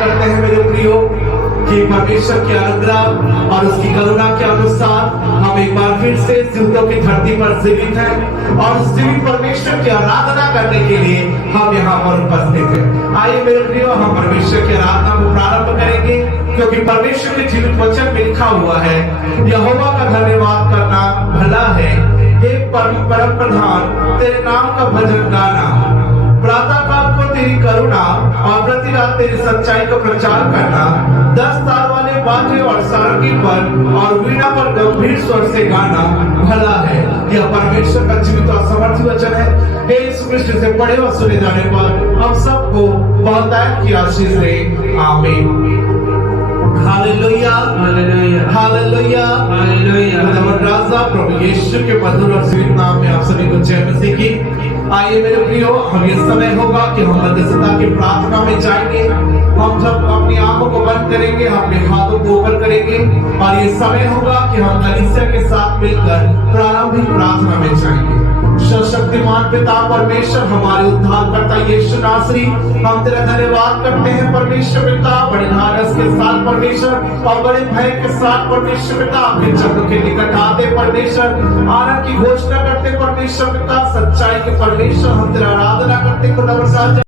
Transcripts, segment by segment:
करते हैं मेरे प्रियो कि परमेश्वर की अनुग्रह और उसकी करुणा के अनुसार हम एक बार फिर से जीवितों की धरती पर जीवित हैं और उस जीवित परमेश्वर की आराधना करने के लिए हम यहाँ पर उपस्थित हैं। आइए मेरे प्रियो हम परमेश्वर की आराधना को प्रारंभ करेंगे, क्योंकि परमेश्वर के जीवित वचन में लिखा हुआ है, यहोवा का धन्यवाद करना भला है, हे परम प्रधान तेरे नाम का भजन गाना, प्रातः काल को तेरी करुणा और प्रति रात तेरी सच्चाई का प्रचार करना, 10 तार वाले बाजे और सारंगी पर और वीणा पर गंभीर स्वर से गाना भला है। यह परमेश्वर का जीवित और समर्थी वचन है। हे यीशु मसीह से पढ़े और सुने जाने पर हम सबको बहुतायत की आशीष दे। आमीन। Hallelujah, hallelujah, hallelujah, hallelujah. खुदावंद राजा प्रभु यीशु के मधुर और जीवित नाम में आप सभी को जय मसीह की। आइए मेरे प्रियो, हम ये समय होगा कि हम मध्यस्थता की प्रार्थना में जाएंगे। हम जब अपनी आंखों को बंद करेंगे, अपने हाथों को ऊपर करेंगे और ये समय होगा कि हम कलीसिया के साथ मिलकर प्रारंभिक प्रार्थना में जाएंगे। सर्वशक्तिमान पिता परमेश्वर, हमारे उद्धारकर्ता यीशु नासरी, हम तेरा धन्यवाद करते हैं परमेश्वर पिता, बड़े धारस के साथ परमेश्वर और बड़े भय के साथ परमेश्वर पिता अपने चक्र के निकट आते परमेश्वर, आनंद की घोषणा करते परमेश्वर पिता, सच्चाई के परमेश्वर हम तेरा आराधना करते खुदावंद राजा,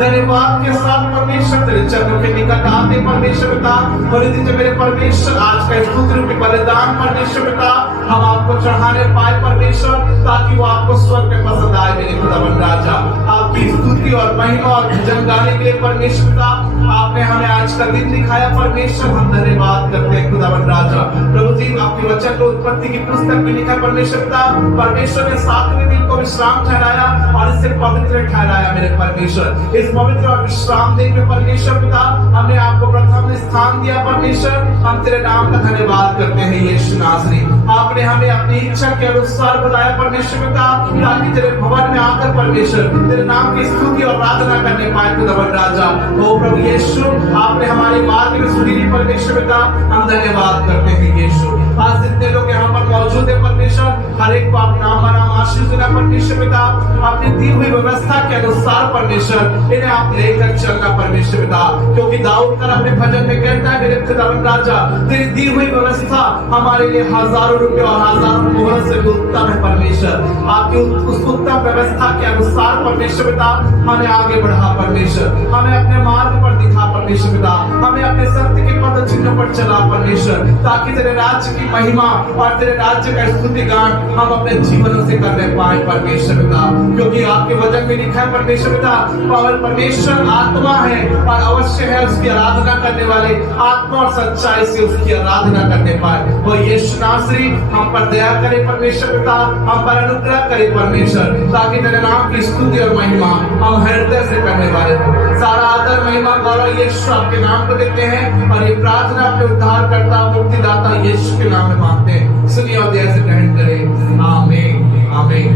धन्यवाद के साथ परमेश्वर तेरे चरणों के निकट आते परमेश्वर पिता। और दीजिए मेरे परमेश्वर आज का स्तुति रूपी बलिदान परमेश्वर पिता हम आपको चढ़ाने पाए परमेश्वर, ताकि वो आपको स्वर्ग में पसंद आए मेरे खुदावंद राजा। आपकी स्तुति और महिमा और भजन गाने के लिए परमेश्वर पिता आपने हमें आज का दिन दिखाया परमेश्वर, हम धन्यवाद करते हैं खुदावंद राजा। प्रभु जी आपके वचन को उत्पत्ति की पुस्तक में लिखा परमेश्वर पिता, परमेश्वर ने 7वें दिन को विश्राम ठहराया और इसे पवित्र ठहराया मेरे परमेश्वर। इस पवित्र और विश्राम दिन में परमेश्वर पिता हमने आपको प्रथम स्थान दिया परमेश्वर, हम तेरे नाम का धन्यवाद करते हैं यीशु नासरी। आपने हमें अपनी इच्छा के अनुसार बुलाया परमेश्वर पिता, ताकि तेरे भवन में आकर परमेश्वर तेरे नाम की स्तुति और आराधना करने पाए खुदावंद राजा। ओ प्रभु यीशु आपने हमारे मार्ग में सुधीरी परमेश्वर पिता, हम धन्यवाद करते हैं यीशु। आज जितने लोग यहाँ पर मौजूद है परमेश्वर, हर एक को अपना नाम आशीष देना परमेश्वर पिता, अपनी दी हुई व्यवस्था के अनुसार परमेश्वर इन्हें आप लेकर चलना परमेश्वर पिता, क्योंकि दाऊद कर अपने भजन में कहता है मेरे खुदावंद राजा, तेरी दी हुई व्यवस्था हमारे लिए हजारों रुपए और हजारों मोहर से उत्तम है परमेश्वर। आपकी उस उत्तम व्यवस्था के अनुसार परमेश्वर पिता हमें आगे बढ़ा परमेश्वर, हमें अपने मार्ग पर दिखा परमेश्वर पिता, हमें अपने सत्य के पद चिन्हों पर चला परमेश्वर, ताकि तेरे राज्य की महिमा और तेरे राज्य का स्तुति गान हम अपने जीवनों से करने पाए परमेश्वर पिता, क्योंकि आपके वचन में लिखा है परमेश्वर पिता, पवित्र परमेश्वर आत्मा है और अवश्य है उसकी आराधना करने वाले आत्मा और सच्चाई से उसकी आराधना करने पाए। वो यीशु नासरी हम पर दया करे परमेश्वर पिता, हम पर अनुग्रह करे परमेश्वर, ताकि तेरे नाम की स्तुति और महिमा हम हृदय से करने वाले हो। सारा आदर महिमा गौरव यीशु आपके नाम को देते हैं और ये प्रार्थना अपने उद्धारकर्ता मुक्तिदाता यीशु के नाम में मांगते हैं। सुनिए और दया से ग्रहण करें। आमीन, आमीन।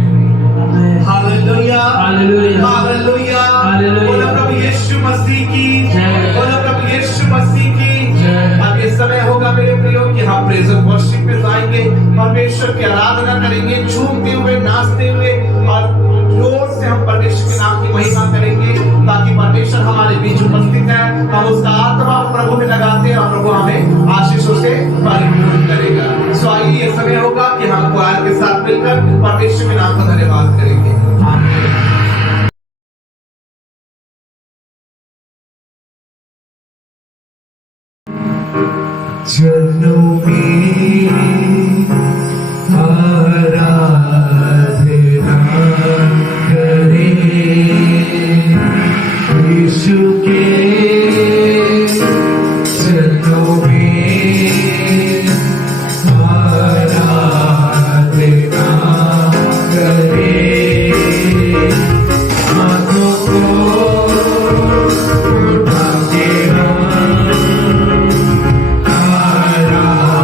Hallelujah, hallelujah, hallelujah, hallelujah. प्रभु यीशु मसीह की जय, प्रभु यीशु मसीह की जय। अब ये समय होगा मेरे प्रियो कि हम प्रेज़ एंड वर्शिप में जाएंगे, परमेश्वर की आराधना करेंगे, झूमते हुए, नाचते हुए और जोर से हम परमेश्वर के नाम की महिमा करेंगे, ताकि परमेश्वर हमारे बीच उपस्थित है। हम उसका आत्मा प्रभु में लगाते हैं और प्रभु हमें आशीषों से परिपूर्ण करेगा। सो आइए ये समय होगा कि हम क्वायर के साथ मिलकर परमेश्वर के नाम का धन्यवाद करेंगे। आमीन। चरणों में आराधना करें यीशु के चरणों में आराधना करें, आंखों को उठा के हम आराधना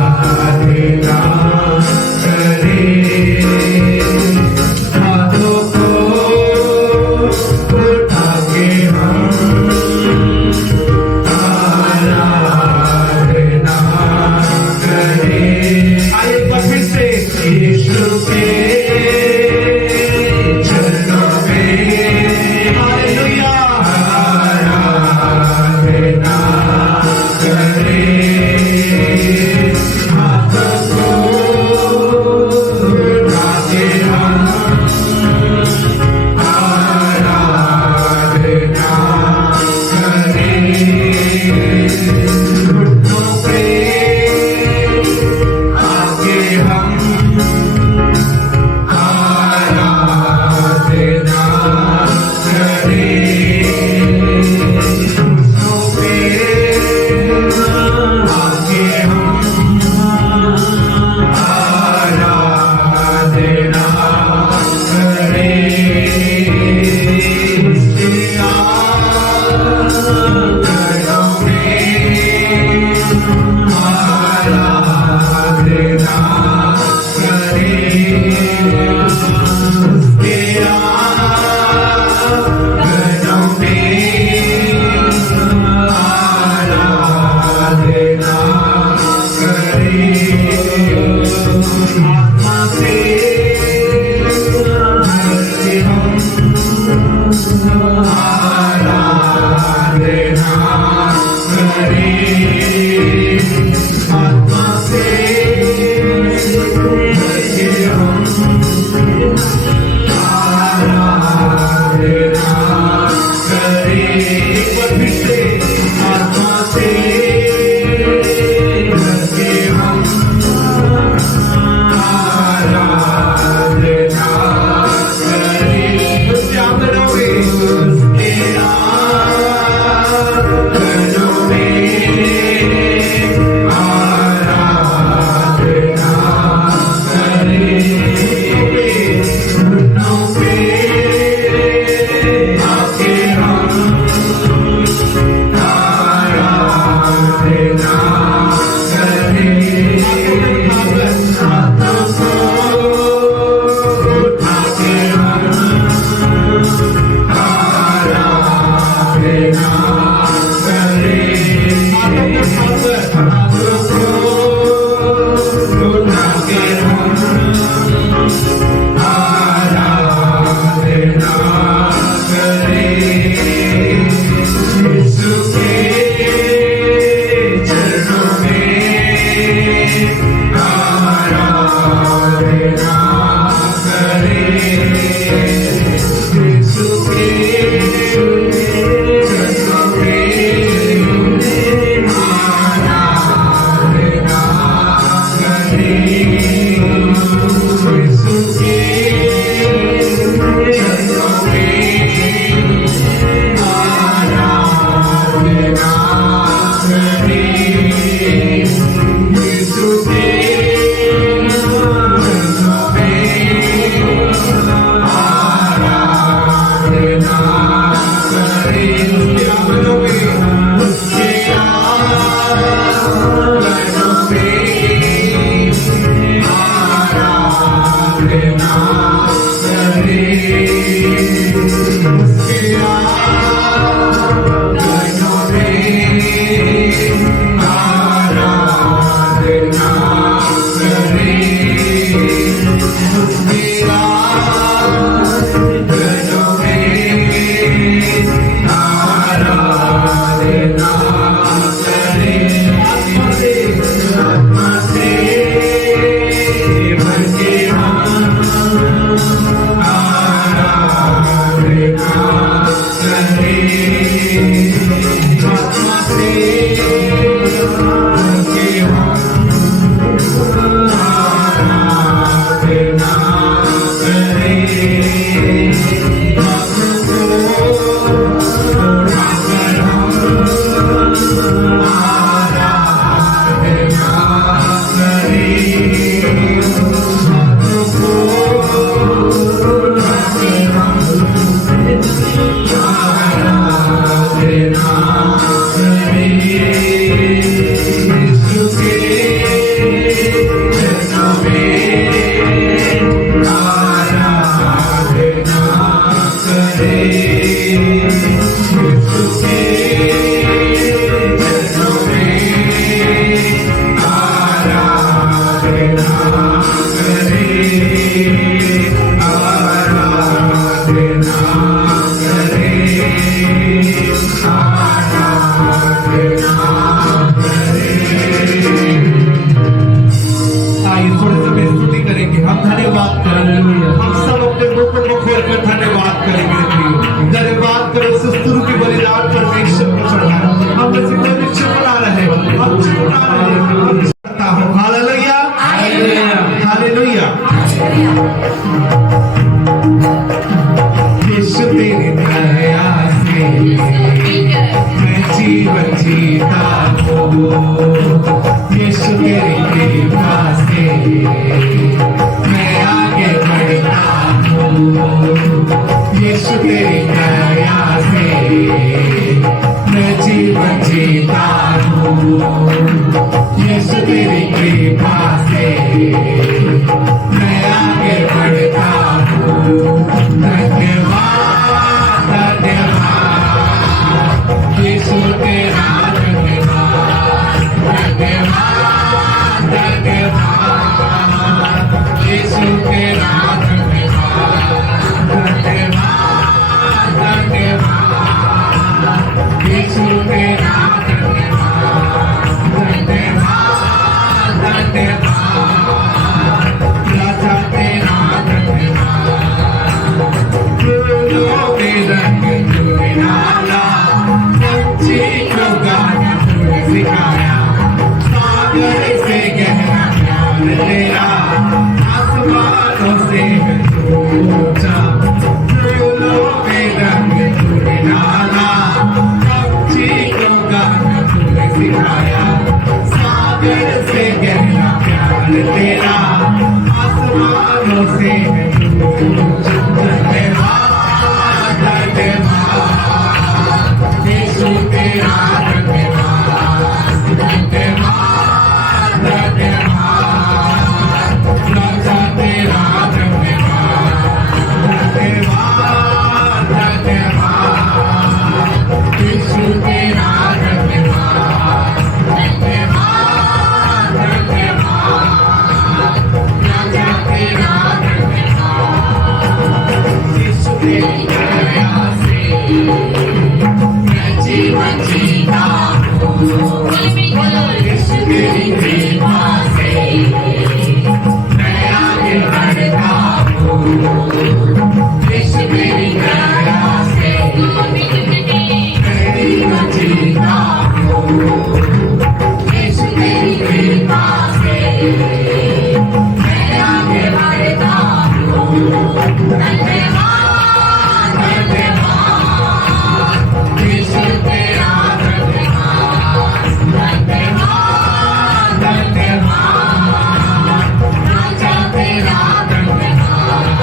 आइए थोड़े समय स्तुति करेंगे, हम धन्यवाद करेंगे, हम सब अपने मुखों को खोलकर धन्यवाद करेंगे। धन्यवाद करो उस स्तुति की बलिदान परमेश्वर को चढ़ाना। हम में से कोई भी चुप ना रहे, हम चुप ना रहे, हम चढ़ता हो। Hallelujah, hallelujah. यीशु तेरी दया से मैं जीवन जीता हूँ, यीशु तेरी कृपा से मैं आगे बढ़ता हूँ, यीशु तेरी दया से मैं जीवन जीता हूँ, यीशु तेरी कृपा से मैं आगे बढ़ता हूँ। धन्यवाद धन्यवाद यीशु तेरा धन्यवाद, धन्यवाद धन्यवाद यीशु तेरा धन्यवाद, धन्यवाद धन्यवाद यीशु तेरा धन्यवाद, धन्यवाद धन्यवाद राजा तेरा धन्यवाद। फूलों में रंग तूने डाला, पंछी को गाना तूने सिखाया, सागर से गहरा प्यार तेरा आसमानों से है तू ऊंचा। फूलों में रंग तूने डाला, पंछी को गाना तूने सिखाया, सागर से गहरा प्यार तेरा आसमानों से है तू ऊंचा। धन्यवाद धन्यवाद यीशु तेरा धन्यवाद, धन्यवाद धन्यवाद राजा तेरा धन्यवाद, धन्यवाद धन्यवाद यीशु तेरा धन्यवाद, धन्यवाद धन्यवाद राजा तेरा धन्यवाद। यीशु तेरी दया से मैं जीवन जीता हूँ, यीशु तेरी कृपा से मैं आगे बढ़ता हूँ, यीशु तेरी दया से मैं जीवन जीता हूँ, यीशु तेरी कृपा से मैं आगे बढ़ता हूँ। धन्यवाद धन्यवाद यीशु तेरा धन्यवाद, धन्यवाद धन्यवाद राजा तेरा धन्यवाद,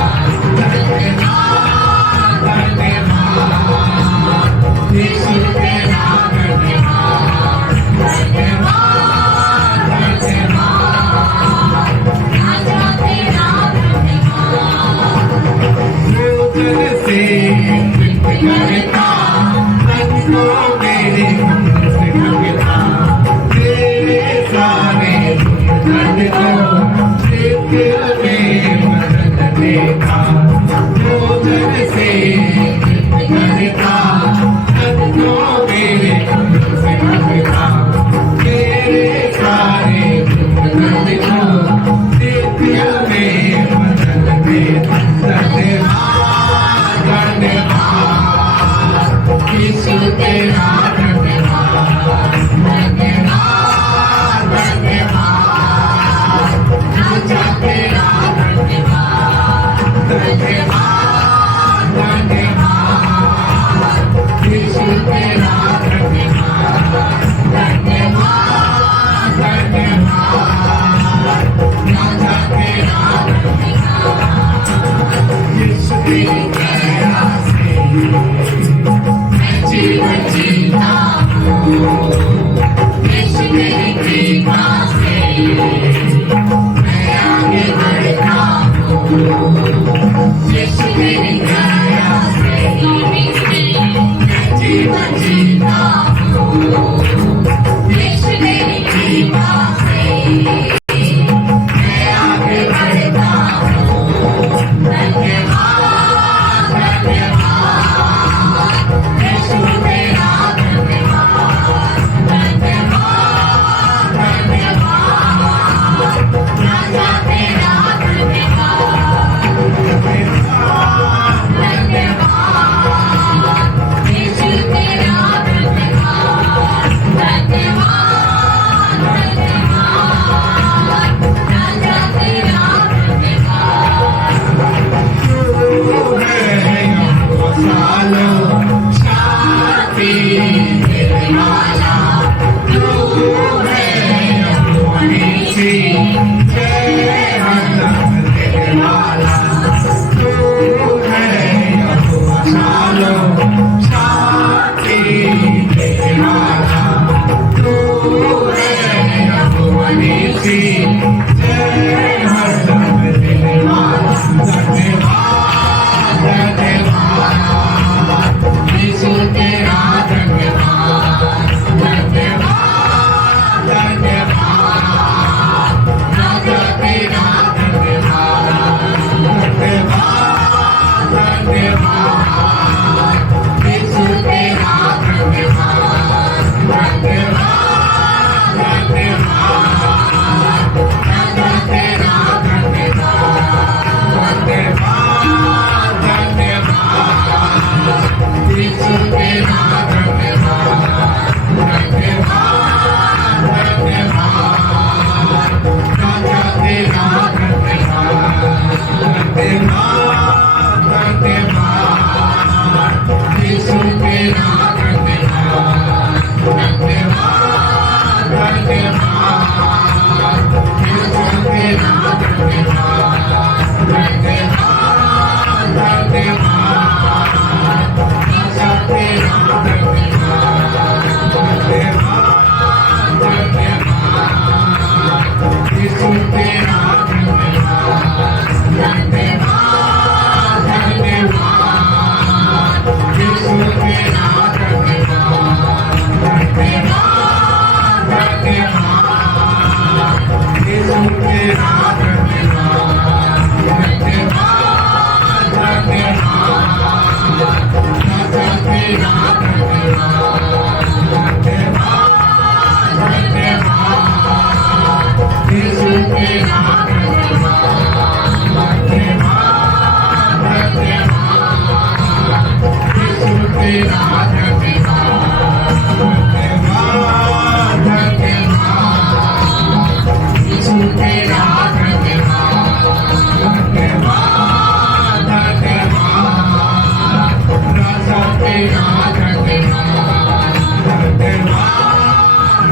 धन्यवाद धन्यवाद यीशु तेरा धन्यवाद, धन्यवाद धन्यवाद राजा तेरा धन्यवाद। भोजन से तृप्त करता, मन को मेरे मन से भरता, तेरे सारे दुर्गंध को दिल में मदद देता। भोजन से तृप्त करता, मन को मेरे मन से भरता, तेरे सारे दुर्गंध को दिल में मदद देता। धन्यवाद धन्यवाद यीशु तेरा धन्यवाद, धन्यवाद धन्यवाद राजा तेरा धन्यवाद, धन्यवाद धन्यवाद यीशु तेरा धन्यवाद, मनीषी जय हरदम देने वाला तू है यहोवा शालोम शांति देने वाला तू है यहोवा मनीषी जय हरदम देने वाला धन्यवाद धन्यवाद यीशु तेरा धन्यवाद धन्यवाद धन्यवाद राजा तेरा धन्यवाद धन्यवाद धन्यवाद यीशु तेरा धन्यवाद धन्यवाद धन्यवाद राजा तेरा धन्यवाद धन्यवाद धन्यवाद यीशु तेरा धन्यवाद धन्यवाद धन्यवाद राजा तेरा धन्यवाद धन्यवाद धन्यवाद यीशु तेरा धन्यवाद धन्यवाद धन्यवाद यीशु तेरा धन्यवाद धन्यवाद धन्यवाद राजा तेरा धन्यवाद धन्यवाद धन्यवाद यीशु तेरा धन्यवाद धन्यवाद धन्यवाद यीशु तेरा धन्यवाद धन्यवाद धन्यवाद यीशु तेरा धन्यवाद धन्यवाद धन्यवाद राजा तेरा धन्यवाद धन्यवाद धन्यवाद यीशु तेरा धन्यवाद धन्यवाद धन्यवाद यीशु तेरा धन्यवाद धन्यवाद धन्यवाद यीशु तेरा धन्यवाद धन्यवाद धन्यवाद राजा तेरा धन्यवाद धन्यवाद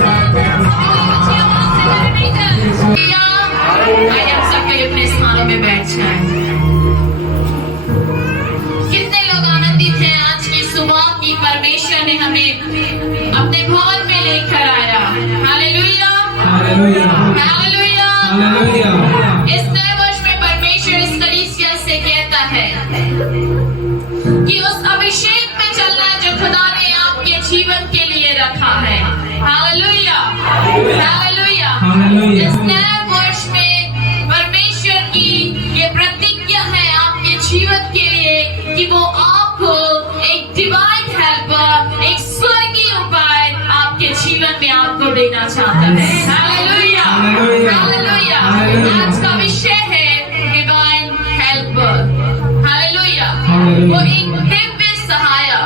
धन्यवाद आइए हम सब कोई अपने स्थानों में बैठ जाएं। कितने लोग आनंदित हैं आज की सुबह की परमेश्वर ने हमें अपने भवन में लेकर आया। हालेलुया हालेलुया हालेलुया हालेलुया इस नए वर्ष में परमेश्वर इस कलीसिया से कहता है कि उस अभिषेक में चलना जो खुदा ने आपके जीवन के लिए रखा है। हालेलुया हालेलुया हालेलुया इस नए वर्ष में परमेश्वर की ये प्रतिज्ञा है आपके जीवन के लिए कि वो आपको एक डिवाइन हेल्पर, एक स्वर्गीय उपाय आपके जीवन में आपको देना चाहता है। हालेलुया हालेलुया आज का विषय है डिवाइन हेल्पर। हालेलुया वो एक दिव्य सहायक,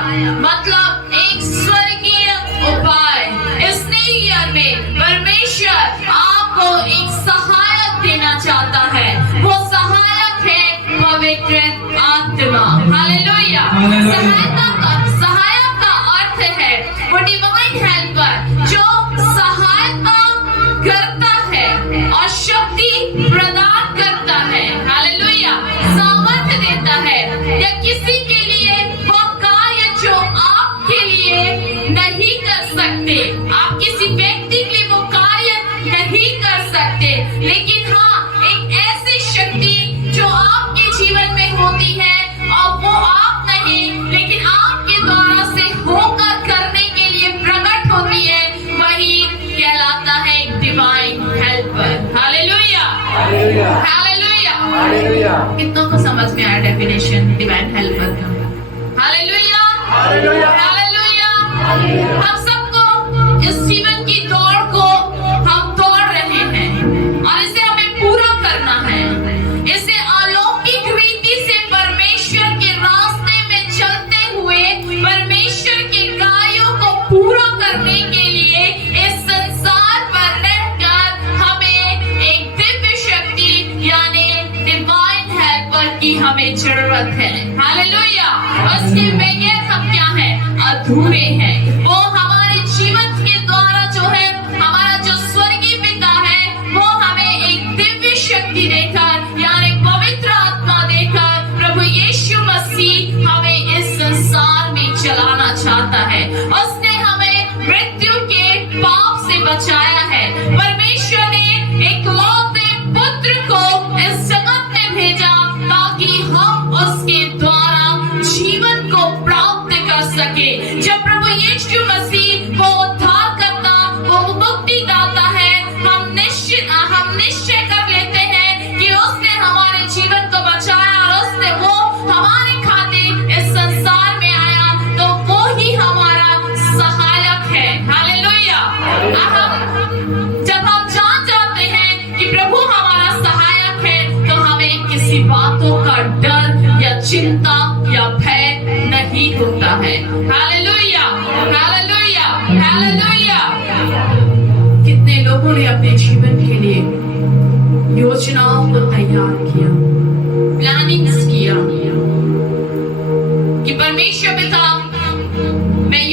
मतलब एक स्वर्गीय उपाय। इस नए ईयर में परमेश्वर आपको एक सहायक देना चाहता है। वो सहायक है पवित्र आत्मा। हालेलुया सहायक का अर्थ है वो डिवाइन हेल्पर जो सहायता करता है और शक्ति प्रदान करता है। हालेलुया सामर्थ्य देता है या किसी के लिए वो कार्य जो आपके लिए नहीं कर सकते, आप किसी व्यक्ति के लिए वो कार्य नहीं कर सकते, लेकिन हाँ एक ऐसी शक्ति जो आपके जीवन में होती है और वो आप नहीं लेकिन आपके द्वारा से होकर करने के लिए प्रकट होती है, वही कहलाता है एक डिवाइन हेल्पर। हालेलुया हालेलुया कितनों को समझ में आया डेफिनेशन डिवाइन हेल्पर का? हालेलुया हालेलुया हम सबको इस जीवन की दौड़ को हम दौड़ रहे हैं और इसे हमें पूरा करना है। इसे अलौकिक रीति से परमेश्वर के रास्ते में चलते हुए परमेश्वर के कार्यों को पूरा करने के लिए इस संसार पर रहकर हमें एक दिव्य शक्ति यानी डिवाइन हेल्पर की हमें जरूरत है। हालेलुया उसके बगैर हम क्या हैं? अधूरे हैं। वो हमारे जीवन के द्वारा जो है हमारा जो स्वर्गीय पिता है वो हमें प्रभु ने अपने जीवन के लिए योजनाओं को तैयार किया, प्लानिंग्स किया कि परमेश्वर पिता, मैं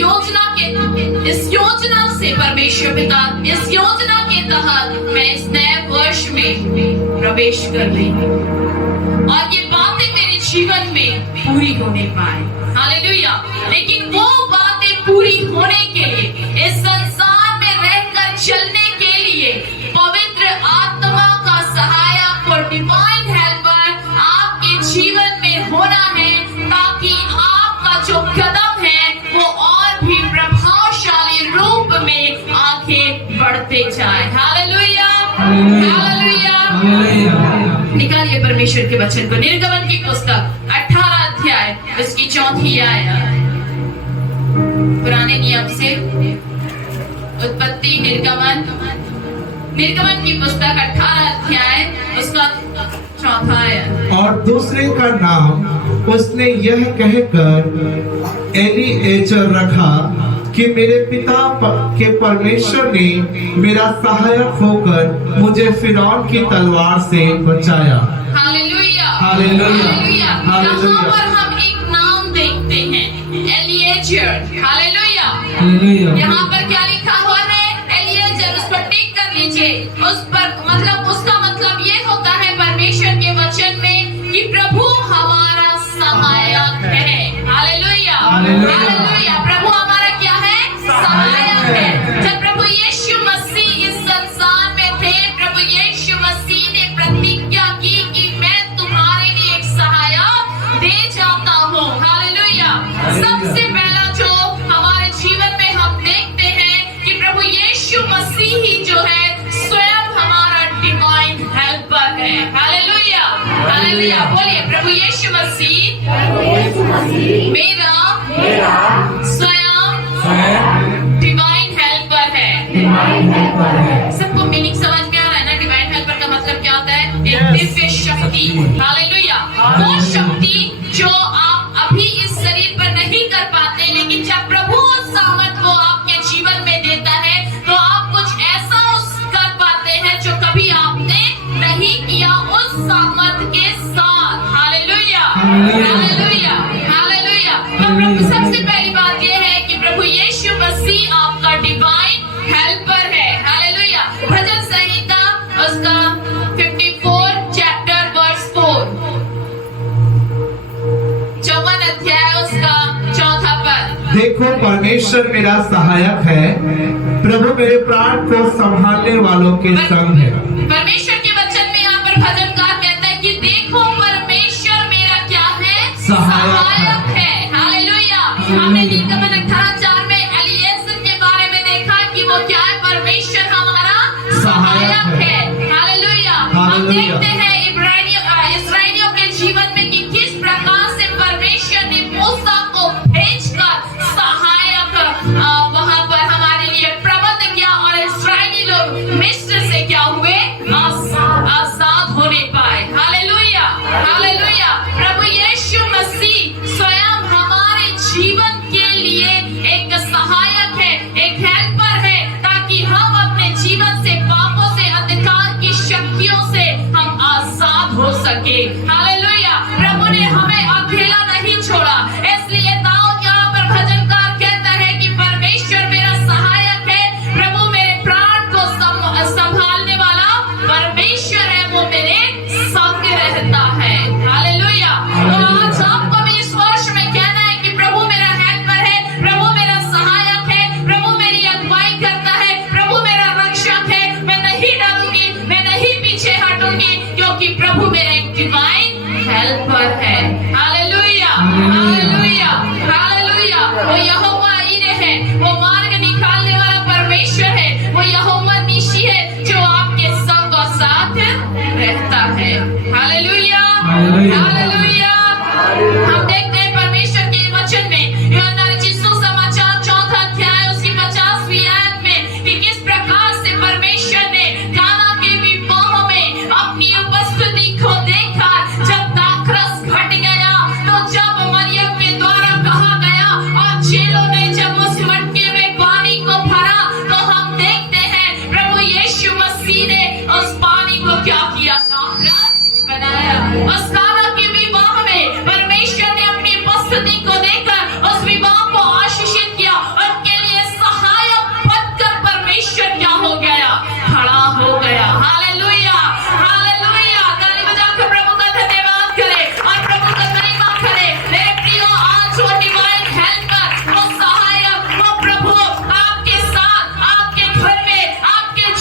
इस योजना से परमेश्वर पिता, इस योजना के तहत मैं इस नए वर्ष में प्रवेश कर रही हूँ और ये बातें मेरे जीवन में पूरी होने पाए। हालेलुया। लेकिन वो बातें पूरी होने के लिए, इस संसार में रहकर चलने के लिए पवित्र आत्मा का सहायक और डिवाइन हेल्पर आपके जीवन में होना है, ताकि आपका जो कदम है वो और भी प्रभावशाली रूप में आगे बढ़ते जाए। Hallelujah, hallelujah. निकालिए परमेश्वर के वचन को, निर्गमन की पुस्तक 18 अध्याय उसकी 4 आयत। पुराने नियम से उत्पत्ति, निर्गमन की पुस्तक 18 अध्याय उसका 4 आयत। और दूसरे का नाम उसने यह कहकर एलीएजर रखा कि मेरे पिता के परमेश्वर ने मेरा सहायक होकर मुझे फिरौन की तलवार से बचाया। Hallelujah, hallelujah, hallelujah. हालेलुया। यहाँ पर हम एक नाम देखते हैं, एलीएजर। हालेलुया। हालेलुया। यहाँ पर क्या लिखा हुआ है? एलीएजर। उस पर टिक कर लीजिए। उस पर मतलब, उसका मतलब ये होता है परमेश्वर के वचन में कि प्रभु हमारा सहायक है। Hallelujah, hallelujah. हालेलुया। प्रभु हमारा क्या है? सहायक है। जब प्रभु यीशु मसीह इस संसार में थे, प्रभु यीशु मसीह ने प्रतिज्ञा की कि मैं तुम्हारे लिए एक सहायक दे जाता हूँ। हालेलुया। सबसे पहला जो हमारे जीवन में हम देखते हैं कि प्रभु यीशु मसीह ही जो है स्वयं हमारा डिवाइन हेल्पर है। Hallelujah, hallelujah. बोलिए, प्रभु यीशु मसीह मेरा स्वयं डिवाइन हेल्पर है। सबको मीनिंग समझ में आ रहा है ना? डिवाइन हेल्पर का मतलब क्या होता है? एक दिव्य शक्ति। हालेलुया। वो शक्ति जो आप अभी इस शरीर पर नहीं कर पाते, लेकिन जब प्रभु उस सामर्थ को आपके जीवन में देता है तो आप कुछ ऐसा कर पाते हैं जो कभी आपने नहीं किया उस सामर्थ के साथ। Hallelujah, hallelujah, hallelujah. तो प्रभु, सबसे पहली बात यह है कि प्रभु यीशु मसीह आपका डिवाइन हेल्पर है। हालेलुया। भजन संहिता उसका 54 चैप्टर वर्स 4, 54 अध्याय उसका 4 पद। देखो परमेश्वर मेरा सहायक है, प्रभु मेरे प्राण को संभालने वालों के संग है। परमेश्वर के वचन में यहाँ पर भजनकार कहता है कि देखो परमेश्वर मेरा क्या है? सहायक है। हालेलुया। हमने निर्गमन 18:4 में एलीएजर के बारे में देखा कि वो क्या है? परमेश्वर हमारा सहायक है। हालेलुया। हम देखते हैं इस्राएलियों के जीवन में कि किस प्रकार से परमेश्वर ने मूसा को भेजकर सहायक वहां पर हमारे लिए प्रबंध किया और इस्राएली लोग मिस्र से क्या हुए? आजाद होने पाए। Hallelujah, hallelujah. प्रभु यीशु मसीह स्वयं हमारे जीवन के लिए एक सहायक है, एक हेल्पर है, ताकि हम अपने जीवन से पापों से, अंधकार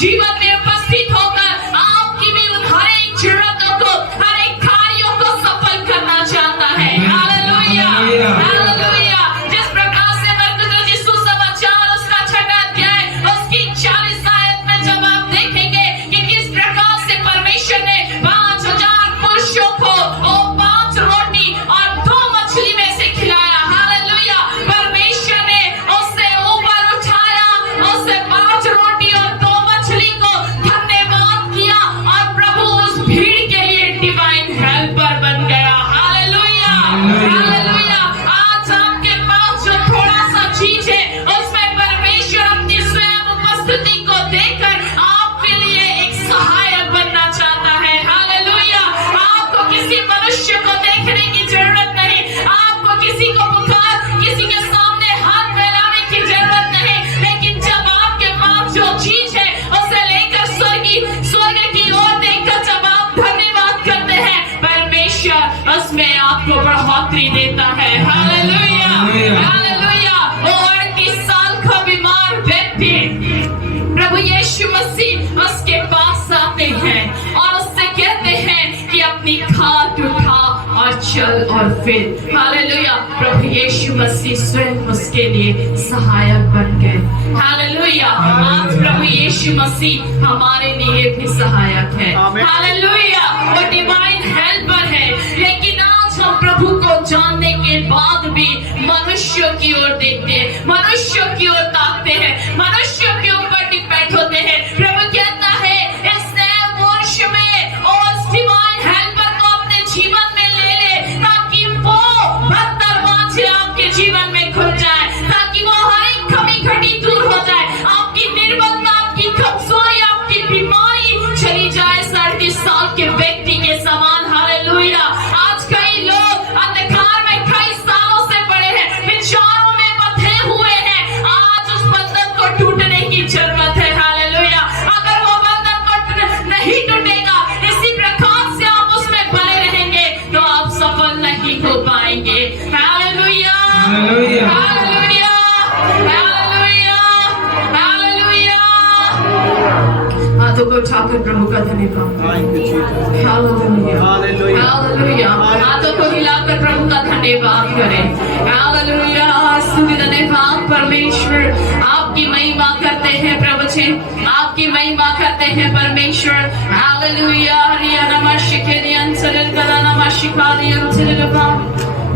जीवन में उपस्थित होकर आपकी भी हर एक जरूरतों को, हर एक कार्यों को सफल करना चाहता है। Hallelujah, hallelujah. जिस प्रकार से मरकुस यीशु समाचार उसका 6वां अध्याय उसकी 40 आयत में जब आप देखेंगे कि किस प्रकार से परमेश्वर ने 5000 पुरुषों को वो 5 रोटी और 2 मछली में से खिलाया। हालेलुया। परमेश्वर ने उससे ऊपर उठाया, उससे 5 रोटी और 2 मछली को धन्यवाद किया और प्रभु उस भीड़ के लिए डिवाइन हेल्पर बन गया। Hallelujah, hallelujah. आज आपके पास जो थोड़ा सा चीज है उसमें परमेश्वर अपनी स्वयं उपस्थिति को देकर आपके लिए एक सहायक बनना चाहता है। हालेलुया। आपको किसी मनुष्य को देखने की जरूरत नहीं, आपको किसी को पुकार, किसी के सामने हाथ फैलाने की जरूरत नहीं, लेकिन जब आपके पास जो चीज है उसे लेकर स्वर्ग की ओर देखकर जब आप धन्यवाद करते हैं, परमेश्वर उसमें आपको बढ़ोतरी देता है। Hallelujah, hallelujah. वो 38 साल का बीमार व्यक्ति प्रभु यीशु मसीह उसके पास आते हैं और उससे कहते हैं कि अपनी खाट उठा और चल और फिर। हालेलुया। प्रभु यीशु मसीह स्वयं उसके लिए सहायक बन गए। हालेलुया। आज प्रभु यीशु मसीह हमारे लिए भी सहायक है। हालेलुया। वो डिवाइन हेल्पर है, लेकिन आज हम प्रभु को जानने के बाद भी मनुष्यों की ओर देखते हैं, मनुष्यों की ओर ताकते हैं, मनुष्यों के ऊपर डिपेंड होते हैं। प्रभु कहता है इस नए वर्ष में उस डिवाइन हेल्पर को अपने जीवन में ले ले, ताकि वो हर दरवाजे आपके जीवन में खुल जाए, ताकि वो हर एक कमी घटी दूर हो जाए, आपकी निर्बलता, आपकी कमजोरी, आपकी बीमारी चली जाए 38 साल के व्यक्ति के समान। हालेलुया। आज कई लोग अंधकार में कई सालों से पड़े हैं, विचारों में बंधे हुए हैं। आज उस बंधन को टूटने की जरूरत है। हालेलुया। अगर वो बंधन को नहीं टूटेगा, इसी प्रकार से आप उसमें बने रहेंगे तो आप सफल नहीं हो पाएंगे। Hallelujah, hallelujah, hallelujah, hallelujah, hallelujah. हाथों को उठाकर प्रभु का धन्यवाद। Hallelujah, hallelujah. हाथों को हिलाकर प्रभु का धन्यवाद करें। हालेलुया। स्तुति धन्यवाद परमेश्वर, आपकी महिमा करते हैं प्रभु जी, आपकी महिमा करते हैं परमेश्वर। हालेलुया। हरिया नमः शिकेलियन सलन करा नमः शिकालियन सललबा।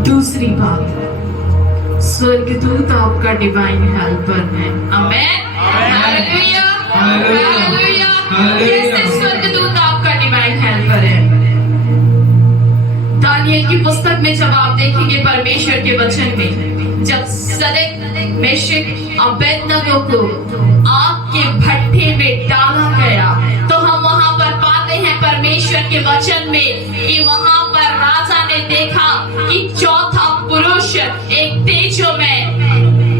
दूसरी बात, स्वर्गदूत आपका डिवाइन हेल्पर है। आमेन। Hallelujah, hallelujah. कैसे स्वर्गदूत आपका डिवाइन हेल्पर है? दानियल की पुस्तक में जब आप देखेंगे परमेश्वर के वचन में, जब सदक मेशक अबेदनगो को आग के भट्ठे में डाला गया, तो हम वहां पर पाते हैं परमेश्वर के वचन में कि वहां पर राजा ने देखा कि चौथा पुरुष एक तेजो में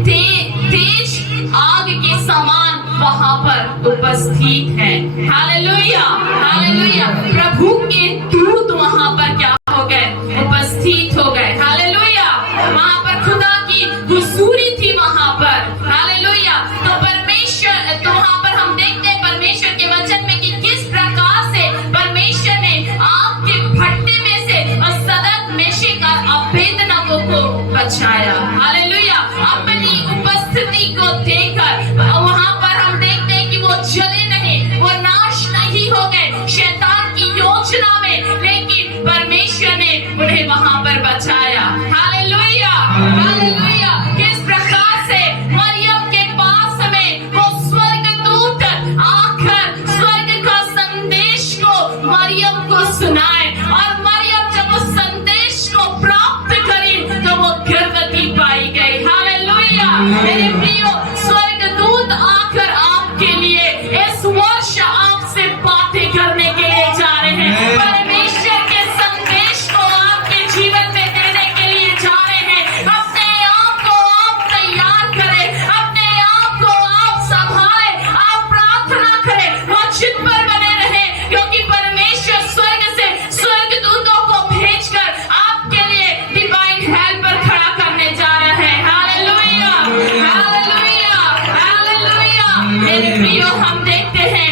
तेज आग के समान वहां पर उपस्थित है। Hallelujah, hallelujah. प्रभु के दूत वहां पर क्या हो गए? उपस्थित हो गए। हालेलुया। वहां पर खुदा की हुजूरी थी वहां पर। हालेलुया। तो परमेश्वर, तो वहां पर हम देखते हैं परमेश्वर के वचन में कि किस प्रकार से परमेश्वर ने आग के भट्टे में से सदक मेशक और अबेदनगो को बचाया। हालेलुया। अपनी उपस्थिति को देकर वहां पर हम देखते हैं कि वो जले नहीं, वो नाश नहीं हो गए शैतान की योजना में, लेकिन परमेश्वर ने उन्हें वहां पर बचाया। Hallelujah, hallelujah. किस प्रकार से मरियम के पास में वो स्वर्गदूत आकर स्वर्ग का संदेश को मरियम को सुनाए, और मरियम जब उस संदेश को प्राप्त करी तो वो गर्भवती पाई गई। हालेलुया। मेरे प्रियो, स्वर्गदूत आकर आपके लिए इस वर्ष आपसे बातें करने के लिए जा रहे हैं। परमेश्वर के संदेश को आपके जीवन में देने के लिए जा रहे हैं। अपने आप को आप तैयार करें, अपने आप को आप संभालें, आप प्रार्थना करें, वचन पर बने रहें, क्योंकि परमेश्वर स्वर्ग से स्वर्गदूतों को भेजकर आपके लिए डिवाइन हेल्पर खड़ा करने जा रहे हैं। Hallelujah, hallelujah, hallelujah. मेरे प्रियो, हम देखते हैं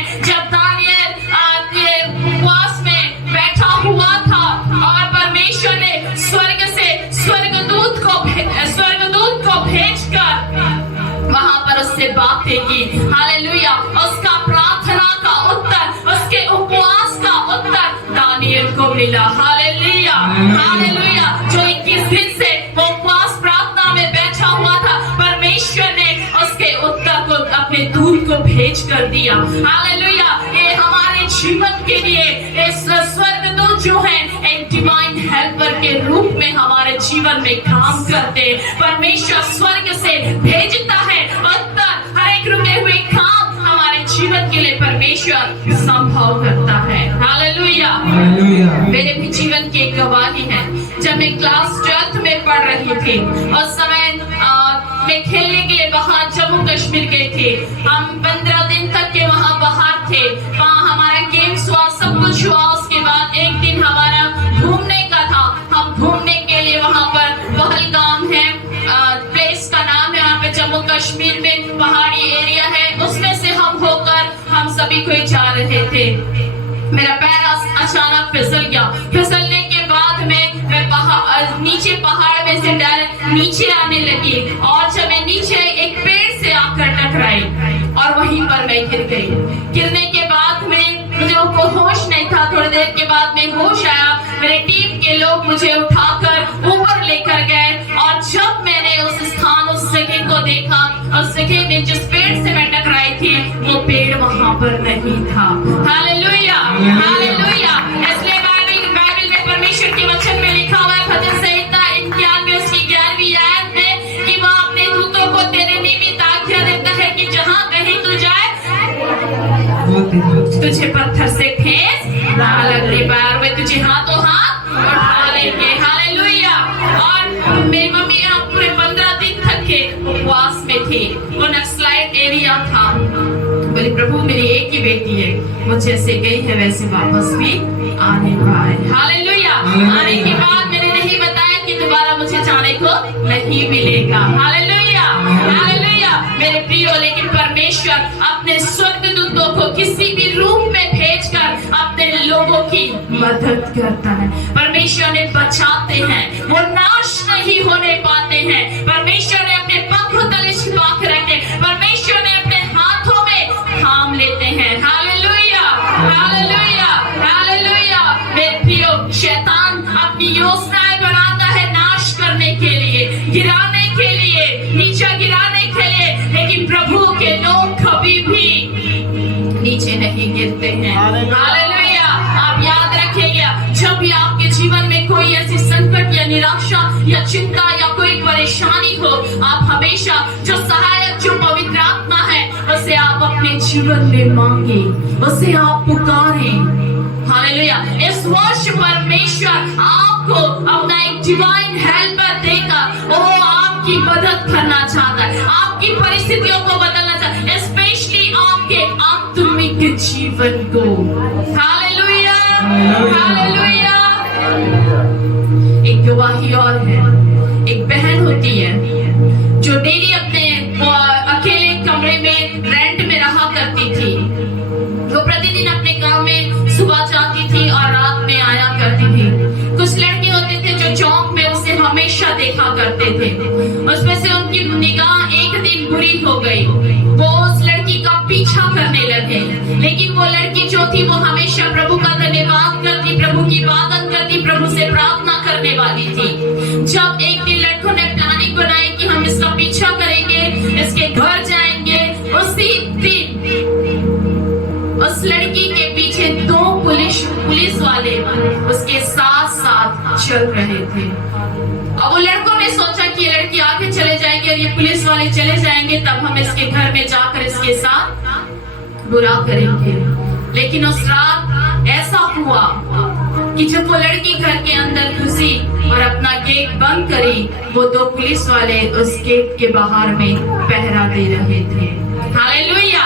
मिला। Hallelujah, hallelujah. जो 21 दिन से वो उपवास प्रार्थना में बैठा हुआ था, परमेश्वर ने उसके उत्तर को अपने दूत को भेज कर दिया। हालेलुया। ये हमारे जीवन के लिए इस स्वर्गदूत जो है एक डिवाइन हेल्पर के रूप में हमारे जीवन में काम करते हैं। परमेश्वर स्वर्ग से भेजता है उत्तर, हर एक रुके हुए काम हमारे जीवन के लिए परमेश्वर संभव करता है। हालेलुया। मेरे भी जीवन की एक गवाही है। जब मैं क्लास 12th में पढ़ रही थी, उस समय मैं खेलने के लिए बाहर जम्मू कश्मीर गए थे। हम 15 दिन तक के वहाँ बाहर थे। वहाँ हमारा गेम्स हुआ, सब कुछ हुआ। उसके बाद एक दिन हमारा घूमने का था। हम घूमने के लिए वहाँ पर पहलगाम है, प्लेस का नाम है, वहाँ पे जम्मू कश्मीर में पहाड़ी एरिया है, उसमें से हम होकर हम सभी कोई जा रहे थे। मेरा पैर अचानक फिसल गया। फिसलने के बाद मैं नीचे पहाड़ में से डायरेक्ट नीचे आने लगी, और जब मैं नीचे एक पेड़ से आकर टकराई और वहीं पर मैं गिर गई। गिरने के बाद में मुझे होश नहीं था। थोड़ी देर के बाद में होश आया। मेरे टीम के लोग मुझे उठाकर ऊपर लेकर गए, और जब मैंने उस स्थान, उस जगह को देखा, उस जगह में जिस पेड़ से मैं टकराई थी, वो पेड़ वहां पर नहीं था। Hallelujah, hallelujah. इसलिए बाइबल में परमेश्वर के वचन में लिखा हुआ है, भजन संहिता 91 उसकी 11वीं आयत में, कि वह अपने दूतों को तेरे निमित्त आज्ञा देता है कि जहाँ कहीं तू जाए तुझे पत्थर से ठेस ना लगने पाए, वे तुझे हाथों हाथ उठा लेंगे। हालेलुया। और मेरी मम्मी यहाँ पूरे 15 दिन तक के उपवास में थी। वो नक्सलाइट एरिया था। बोले प्रभु मेरी एक ही बेटी है, वो जैसे गई है वैसे वापस भी आने पाए। हालेलुया। आने के बाद मैंने नहीं बताया कि दोबारा मुझे जाने को नहीं मिलेगा। Hallelujah, hallelujah. मेरे प्रियो, लेकिन परमेश्वर अपने स्वर्गदूतों को किसी भी रूप में भेजकर अपने लोगों की मदद करता है। परमेश्वर ने बचाते हैं, वो नाश नहीं होने पाते हैं। परमेश्वर ने अपने पंखों तले छिपा के रखे, परमेश्वर ने अपने हाथों में थाम लेते हैं। Hallelujah, hallelujah, hallelujah. मेरे प्रियो, शैतान अपनी योजनाएं बनाता है नाश करने के लिए, गिराने के लिए, नीचे गिराने के लिए, लेकिन प्रभु के लोग कभी भी नीचे नहीं गिरते हैं। हालेलुया। आप याद रखिएगा, जब भी आपके जीवन में कोई ऐसी संकट या निराशा या चिंता या कोई परेशानी हो, आप हमेशा जो सहायक, जो पवित्र आत्मा है, उसे आप अपने जीवन में मांगे, उसे आप पुकारें। हालेलुया। इस वर्ष परमेश्वर आपको अपना एक डिवाइन हेल्पर देगा। वो आपकी मदद करना चाहता है, आपकी परिस्थितियों को बदलना चाहता है, स्पेशली आपके आत्मिक जीवन को। Hallelujah, hallelujah. एक गवाही और है। एक बहन होती है जो डेली अपने अकेले कमरे में रेंट में रहा करती थी। वो प्रतिदिन अपने काम में सुबह जाती थी और रात में आया करती थी। कुछ लड़के होते थे जो चौक में उसे हमेशा देखा करते थे। उसमें से उनकी निगाह एक दिन बुरी हो गई। वो उस लड़की का पीछा करने लगे, लेकिन वो लड़की जो थी वो हमेशा प्रभु का धन्यवाद करती, प्रभु की इबादत करती, प्रभु से प्रार्थना करने वाली थी। जब एक दिन लड़कों ने प्लानिंग बनाई कि हम इसका पीछा करेंगे, इसके घर जाएंगे, उसी दिन उस लड़की के पीछे 2 पुलिस वाले उसके साथ साथ चल रहे थे। अब वो लड़कों ने सोचा कि ये लड़की आगे चले जाएगी और ये पुलिस वाले चले जाएंगे, तब हम इसके घर में जाकर इसके साथ बुरा करेंगे। लेकिन उस रात ऐसा हुआ कि जब वो लड़की घर के अंदर घुसी और अपना गेट बंद करी, वो 2 पुलिस वाले उस गेट के बाहर में पहरा दे रहे थे। हालेलुया।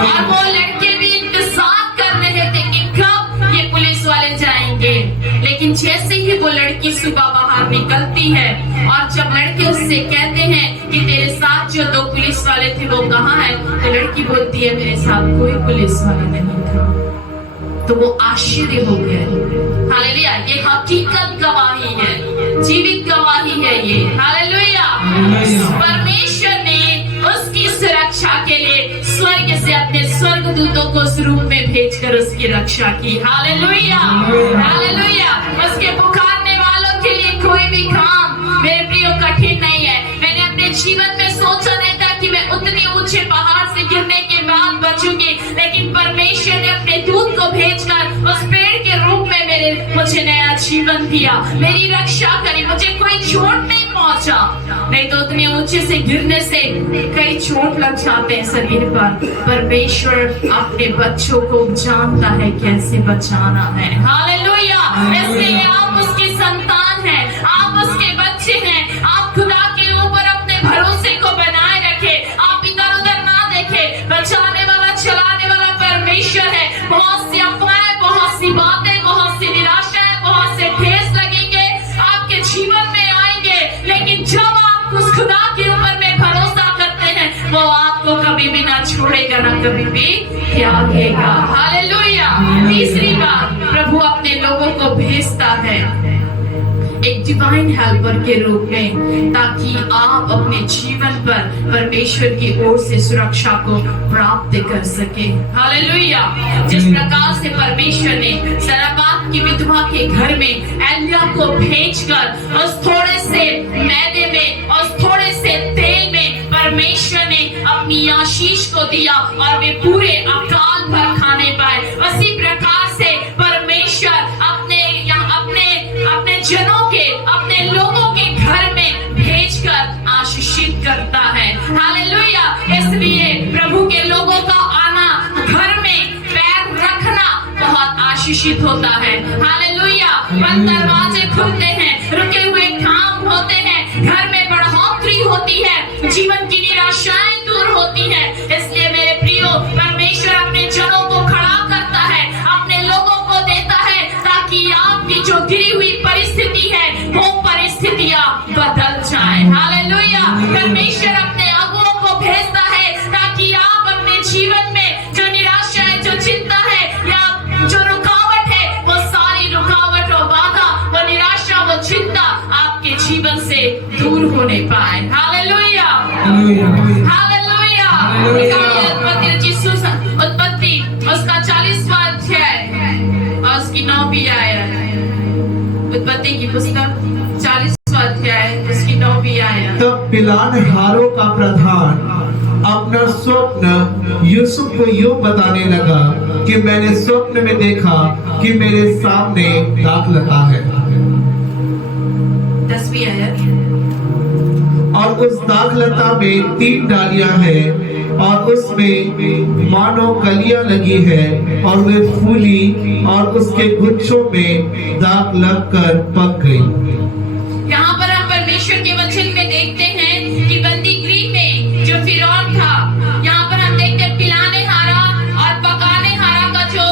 और वो लड़के भी इंतजार कर रहे थे कि कब ये पुलिस वाले जाएंगे। लेकिन जैसे ही वो लड़की सुबह बाहर निकलती है और जब लड़के उससे कहते हैं कि तेरे साथ जो 2 पुलिस वाले थे वो कहाँ है, तो लड़की बोलती है मेरे साथ कोई पुलिस वाला नहीं था। तो वो आश्चर्य हो गए। हालेलुया। ये हकीकत गवाही है, जीवित गवाही है ये। हालेलुया। परमेश्वर ने उसकी सुरक्षा के लिए स्वर्ग से अपने स्वर्गदूतों को उस रूप में भेजकर उसकी रक्षा की। Hallelujah, hallelujah. उसके पुकारने वालों के लिए कोई भी काम मेरे प्रियो कठिन नहीं है। मैंने अपने जीवन में सोचा नहीं था कि मैं उतने ऊंचे पहाड़ से गिरने के बाद बचूंगी, लेकिन परमेश्वर ने अपने दूत को भेजकर उस पेड़ के रूप में मुझे नया जीवन दिया, मेरी रक्षा करी, मुझे कोई चोट नहीं पहुंचा। नहीं तो उतने ऊंचे से गिरने से कई चोट लग जाते हैं शरीर पर। परमेश्वर अपने बच्चों को जानता है कैसे बचाना है। हालेलुया। इसलिए आप उसकी संतान हैं, आप उसके बच्चे हैं। आप खुदा के ऊपर अपने भरोसे को बनाए रखें, आप इधर उधर ना देखें। बचाने वाला चलाने वाला परमेश्वर है। बहुत सी अफवाहें, बहुत सी बातें, बहुत सी निराशाएं, बहुत से ठेस लगेंगे, आपके जीवन में आएंगे, लेकिन जब आप उस खुदा के ऊपर में भरोसा करते हैं, वो आपको कभी भी ना छोड़ेगा, ना कभी भी त्यागेगा। हालेलुया। तीसरी बात, प्रभु अपने लोगों को भेजता है एक डिवाइन हेल्पर के रूप में, ताकि आप अपने जीवन पर परमेश्वर की ओर से सुरक्षा को प्राप्त कर सके। हालेलुया। जिस प्रकार से परमेश्वर ने सरबात की विधवा के घर में एलिया को भेजकर उस थोड़े से मैदे में और थोड़े से तेल में परमेश्वर ने अपनी आशीष को दिया और वे पूरे अकाल पर खाने पाए, उसी प्रकार से परमेश्वर अपने जनों के, अपने लोगों के घर में भेजकर आशीषित करता है। हालेलुया। इसलिए प्रभु के लोगों का आना, घर में पैर रखना बहुत आशीषित होता है। हालेलुया। बंद दरवाजे खुलते हैं, रुके हुए काम होते हैं, घर में बढ़ोतरी होती है, जीवन की निराशाएं दूर होती है। इसलिए मेरे प्रियो, परमेश्वर अपने जनों को खड़ा करता है, अपने लोगों को देता है, ताकि आपकी जो गिरी हुई परिस्थिति है वो परिस्थितियां बदल जाए। हालेलुया। परमेश्वर अपने अगुओं को भेजता है ताकि आप अपने जीवन में जो निराशा है, जो चिंता है या जो रुकावट है, वो सारी रुकावट और बाधा, वो निराशा, वो चिंता आपके जीवन से दूर होने पाए। Hallelujah, hallelujah. उत्पत्ति उसका 40वां अध्याय और उसकी 9वीं आयत। उत्पत्ति की पुस्तक 40वां अध्याय उसकी 9वीं आयत। तब पिलानहारों का प्रधान अपना स्वप्न यूसुफ को यूं बताने लगा कि मैंने स्वप्न में देखा कि मेरे सामने दाखलता है। 10वीं आयत। और उस दाखलता में 3 डालियां हैं और उसमें मानो कलियां लगी है और वे फूली और उसके गुच्छों में दाग लगकर पक गई। यहाँ पर हम परमेश्वर के वचन में देखते हैं कि बंदी गृह में जो फिरौन था, यहाँ पर हम देखते हैं पिलाने हारा और पकाने हारा का जो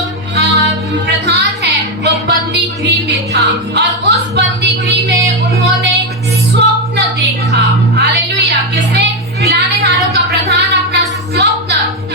प्रधान है वो बंदी गृह में था, और उस बंदी गृह में उन्होंने स्वप्न देखा। हालेलुया। किसने? पिलाने हारों का प्रधान अपना स्वप्न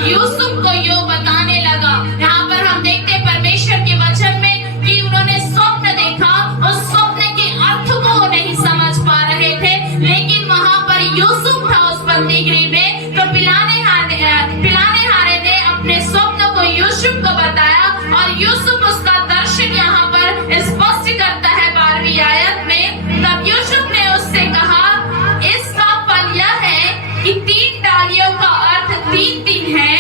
यूसुफ को यो बताने लगा। यहाँ पर हम देखते हैं परमेश्वर के वचन में कि उन्होंने स्वप्न देखा, उस स्वप्न के अर्थ को नहीं समझ पा रहे थे, लेकिन वहां पर यूसुफ था उस बंदी गृह में। तो पिलाने हारे ने अपने स्वप्न को यूसुफ को बताया और यूसुफ उसका दर्शन यहाँ पर स्पष्ट करता है 12वीं आयत में। तब यूसुफ ने उससे कहा, इसका फल यह है कि 3 डालियों का अर्थ 3 है,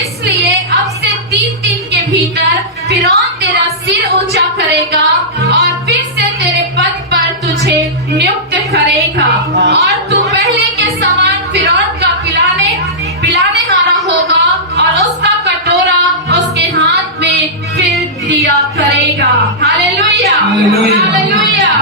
इसलिए अब से 3 के भीतर फिरौन तेरा सिर ऊंचा करेगा और फिर से तेरे पद पर तुझे नियुक्त करेगा, और तू पहले के समान फिरौन का पिलाने हारा होगा और उसका कटोरा उसके हाथ में फिर दिया करेगा। Hallelujah, hallelujah,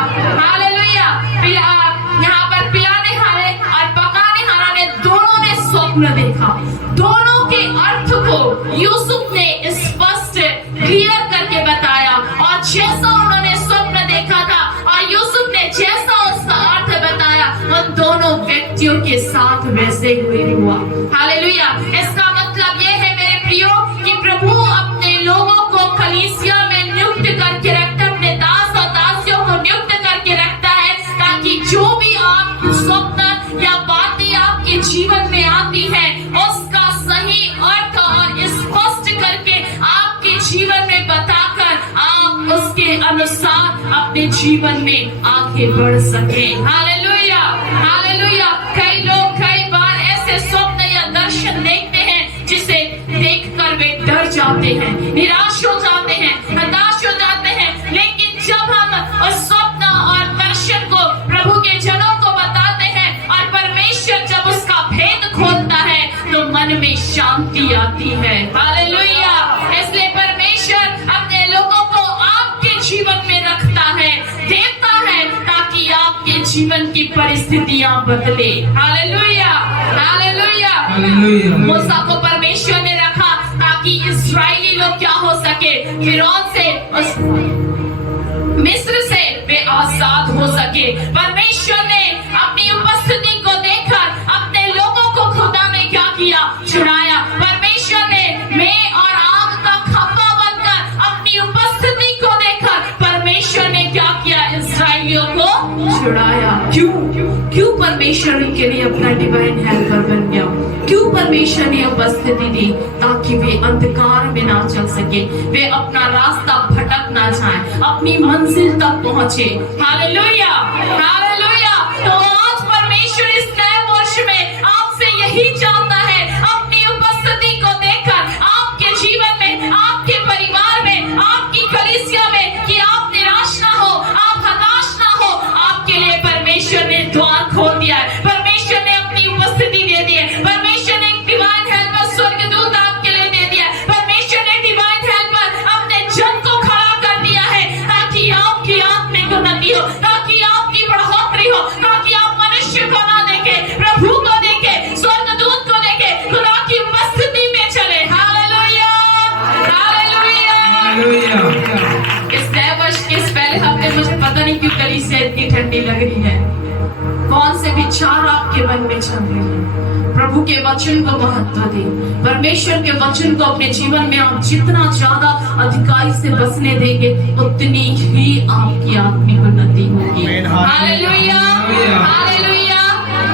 hallelujah. यहाँ पर पिलाने हारे और पकाने हारा ने दोनों ने स्वप्न देखा। दोनों के अर्थ को यूसुफ ने स्पष्ट क्लियर करके बताया, और जैसा उन्होंने स्वप्न देखा था और यूसुफ ने जैसा उसका अर्थ बताया, उन दोनों व्यक्तियों के साथ वैसे ही हुआ। हालेलुया। इसका मतलब यह है मेरे प्रियो कि प्रभु अपने लोगों को कलीसिया में नियुक्त करके रखता है, अपने दास और दासियों को नियुक्त करके रखता है, ताकि जो भी आप स्वप्न या बातें आपके जीवन में आती है उसका सही अर्थ और अनुसार अपने जीवन में आगे बढ़ सके। Hallelujah, hallelujah. कई लोग कई बार ऐसे स्वप्न या दर्शन देखते हैं जिसे देखकर वे डर जाते हैं, निराश हो जाते हैं, हताश हो जाते हैं। लेकिन जब हम उस स्वप्न और दर्शन को प्रभु के जनों को बताते हैं और परमेश्वर जब उसका भेद खोलता है तो मन में शांति आती है। हालेलुया। इसलिए परमेश्वर अपने लोगों को आपके जीवन में रखता है, देता है, ताकि आपके जीवन की परिस्थितियां बदले। Hallelujah, hallelujah. हालेलुया। मूसा को परमेश्वर ने रखा ताकि इस्राएली लोग क्या हो सके, फिरौन से, उस मिस्र से वे आजाद हो सके। परमेश्वर ने अपनी उपस्थिति को देखकर अपने लोगों को खुदा ने क्या किया, छुड़ाया। परमेश्वर ने मैं और आग का खंभा बनकर अपनी उपस्थिति को देखकर परमेश्वर ने क्या किया, इस्राएलियों को छुड़ाया। क्यों परमेश्वर के लिए अपना डिवाइन हेल्पर बन गया? क्यों परमेश्वर ने उपस्थिति दी? ताकि वे अंधकार में ना चल सके, वे अपना रास्ता भटक ना जाए, अपनी मंजिल तक पहुंचे। Hallelujah, hallelujah. तो आज परमेश्वर इस नए वर्ष में आपसे यही चाहता है, अपनी उपस्थिति को देखकर आपके जीवन में, आपके परिवार में, आपकी कलीसिया में, कि आप निराश ना हो, आप हताश ना हो। आपके लिए परमेश्वर ने द्वार खोल दिया है, परमेश्वर ने अपनी उपस्थिति दे दी है, परमेश्वर ने एक डिवाइन हेल्पर स्वर्गदूत आपके लिए दे दिया है, परमेश्वर ने डिवाइन हेल्पर अपने जन को खड़ा कर दिया है, ताकि आपकी आत्मिक उन्नति हो, ताकि आपकी बढ़ोतरी हो, ताकि आप मनुष्य को ना देखे, प्रभु को देखे, स्वर्गदूत को देखे, खुदा की उपस्थिति में चले। Hallelujah, hallelujah. हालेलुया। इस नए वर्ष के इस पहले हफ्ते मुझे पता नहीं क्यों कलीसिया इतनी ठंडी लग रही है। कौन से विचार आपके मन में चल रहे हैं? प्रभु के वचन को महत्व दें। परमेश्वर के वचन को अपने जीवन में आप जितना ज्यादा अधिकारी से बसने देंगे, उतनी ही आपकी आत्मिक उन्नति होगी। Hallelujah, hallelujah.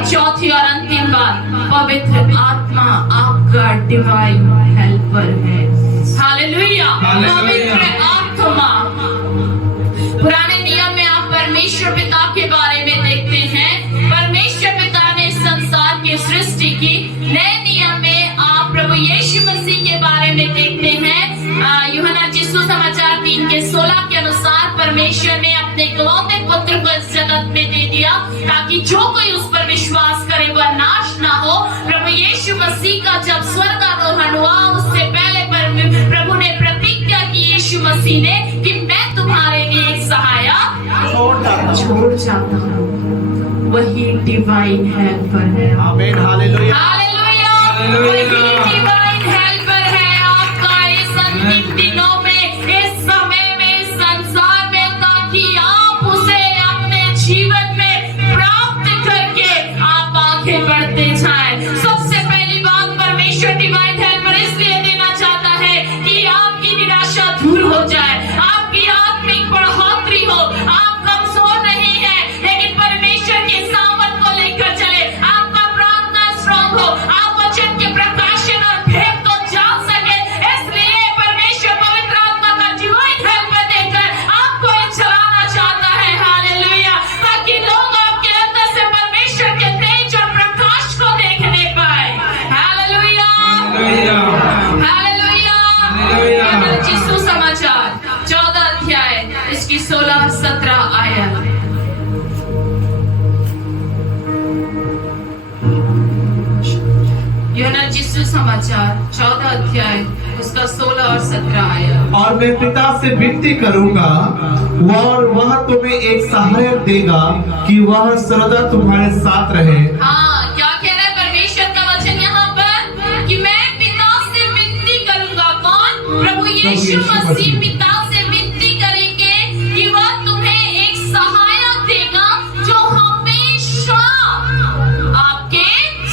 चौथी और अंतिम बात, पवित्र आत्मा आपका डिवाइन हेल्पर है। हालेलुया, पवित्र आत्मा। पुराने नियम में आप परमेश्वर पिता के बारे में देखते हैं, परमेश्वर पिता ने संसार की सृष्टि की। नए नियम में आप प्रभु यीशु मसीह के बारे में देखते हैं। यूहन्ना सुसमाचार 3:16 के अनुसार परमेश्वर ने अपने इकलौते पुत्र को इस जगत में दे दिया, ताकि जो कोई उस पर विश्वास करे वह नाश ना हो। प्रभु यीशु मसीह का जब स्वर्गारोहण हुआ, उससे पहले प्रभु ने प्रतिज्ञा की, यीशु मसीह ने, कि मैं तुम्हारे लिए एक सहायक छोड़ जाता हूँ। वही डिवाइन हेल्पर है। आमीन, हालेलुया, हालेलुया। वही डिवाइन हेल्पर है आपका इस अंतिम दिनों में, इस समय में, इस संसार में, ताकि आप उसे अपने जीवन में प्राप्त करके आप आगे बढ़ते जाएं। सबसे पहली बात, परमेश्वर डिवाइन हेल्पर इसलिए देना चाहता है कि आपकी निराशा दूर हो जाए, आपकी आत्मिक बढ़ोतरी हो। आप कमजोर नहीं है, लेकिन परमेश्वर के सामर्थ को लेकर चले, आपका प्रार्थना स्ट्रांग हो, आप वचन के प्रकाशन और भेद को जान सके। इसलिए परमेश्वर पवित्र आत्मा का डिवाइन हेल्पर देकर आपको चलाना चाहता है। हालेलुया, ताकि लोग आपके अंदर से परमेश्वर के तेज और प्रकाश को देखने पाए। Hallelujah, hallelujah. यूहन्ना सुसमाचार 14 अध्याय, इसकी 16 और 17 आयत। यूहन्ना सुसमाचार 14 अध्याय, उसका 16 और 17 आयत। और मैं पिता से विनती करूंगा और वह तुम्हें एक सहायक देगा, कि वह सदा तुम्हारे साथ रहे। हाँ, क्या कह रहा है परमेश्वर का वचन यहाँ पर, कि मैं पिता से विनती करूंगा। कौन? प्रभु यीशु मसीह पिता से विनती करेंगे कि वह तुम्हें एक सहायक देगा जो हमेशा आपके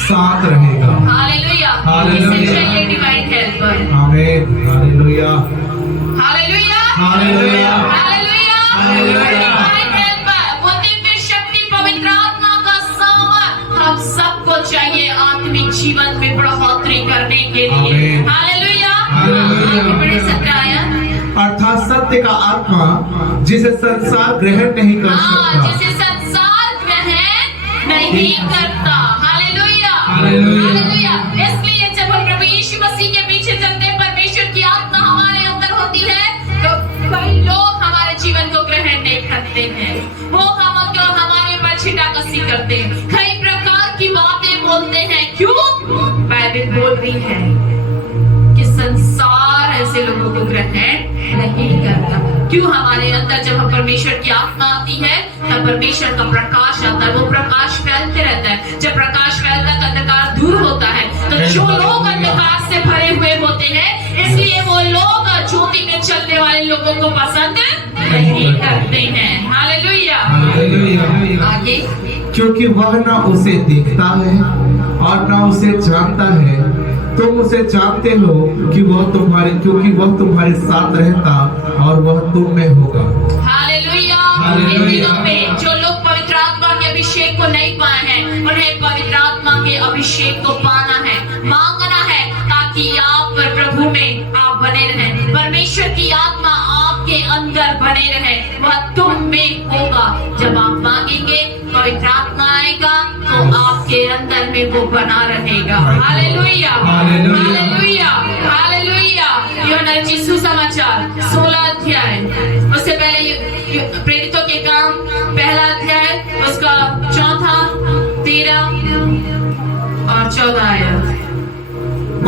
साथ रहेगा। हालेलुया। हालेलुया। इसे चाहिए डिवाइन हेल्पर। आमीन, hallelujah, hallelujah, hallelujah, hallelujah. Hallelujah. Divine helper, वो दिव्य शक्ति, पवित्र आत्मा का सामर्थ हम सबको चाहिए आत्मिक जीवन में बढ़ोतरी करने के लिए। आमीन। हालेलुया। हालेलुया। आगे बढ़े 17 आयत। अर्थात सत्य का आत्मा जिसे संसार ग्रहण नहीं कर सकता। जिसे संसार ग्रहण नहीं करता। Hallelujah hallelujah. हालेलुया। इसलिए जब हम प्रभु यीशु मसीह के पीछे चलते हैं, परमेश्वर की आत्मा हमारे अंदर होती है, तो कई लोग हमारे जीवन को ग्रहण नहीं करते हैं। वो हमको हमारे ऊपर छिटाकसी करते हैं, कई प्रकार की बातें बोलते हैं। क्यों? बाइबल बोल रही है कि संसार ऐसे लोगों को ग्रहण नहीं करता। क्यों? हमारे अंदर जब हम परमेश्वर की आत्मा आती है, तब परमेश्वर का प्रकाश आता है, वो प्रकाश फैलते रहता है। जब प्रकाश फैलता है, अंधकार दूर होता है। तो जो लोग अंधकार से भरे हुए होते हैं, इसलिए वो लोग ज्योति में चलने वाले लोगों को पसंद नहीं करते हैं। हालेलुया। हालेलुया। आगे, क्योंकि वह ना उसे देखता है और ना उसे जानता है। तुम उसे जानते हो कि क्योंकि वह तुम्हारे साथ रहता और वह तुम में होगा। हालेलुया। हालेलुया। इन दिनों में जो लोग पवित्र आत्मा के अभिषेक को नहीं पाए हैं, उन्हें पवित्र आत्मा के अभिषेक को पाना है, मांगना है, ताकि आप प्रभु में आप बने रहें। परमेश्वर की आत्मा आपके अंदर बने रहे, वह तुम में होगा। जब आप मांगेंगे, पवित्र आत्मा आएगा, तो आपके अंदर में वो बना रहेगा। Hallelujah hallelujah. Hallelujah hallelujah. यूहन्ना रचित सुसमाचार 16 अध्याय, उससे पहले प्रेरितों के काम 1 अध्याय, उसका 4, 13 और 14 आयत।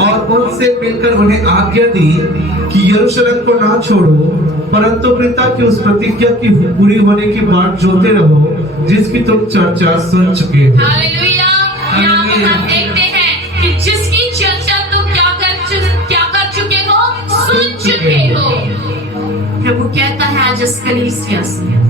और उनसे मिलकर उन्हें आज्ञा दी कि यरूशलेम को ना छोड़ो, परंतु पिता की उस प्रतिज्ञा की पूरी होने की बात जोते रहो, जिसकी तुम चर्चा सुन चुके हो। हालेलुया। यहाँ पर हम देखते हैं कि जिसकी चर्चा तुम क्या कर चुके हो, सुन चुके हो। प्रभु कहता है आज इस कलीसिया से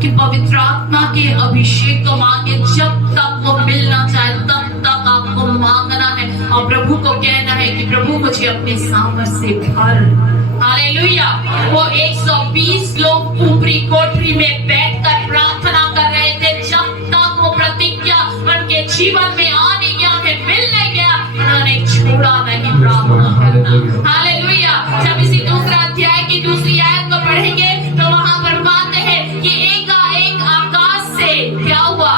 कि पवित्र आत्मा के अभिषेक को मांगे। जब तक वो मिलना चाहे, तब तक आपको मांगना है और प्रभु को कहना है कि प्रभु मुझे अपने सामर्थ्य से भर। हालेलुया। वो 120 लोग ऊपरी कोठरी में बैठकर प्रार्थना कर रहे थे, जब तक वो प्रतिज्ञा उनके जीवन में आने गया, उन्हें मिलने गया, उन्होंने छोड़ा नहीं प्रार्थना करना। हालेलुया। जब इसी दूसरा अध्याय की दूसरी आयत को पढ़ेंगे, तो वहां पर बात है कि एक आकाश से क्या हुआ?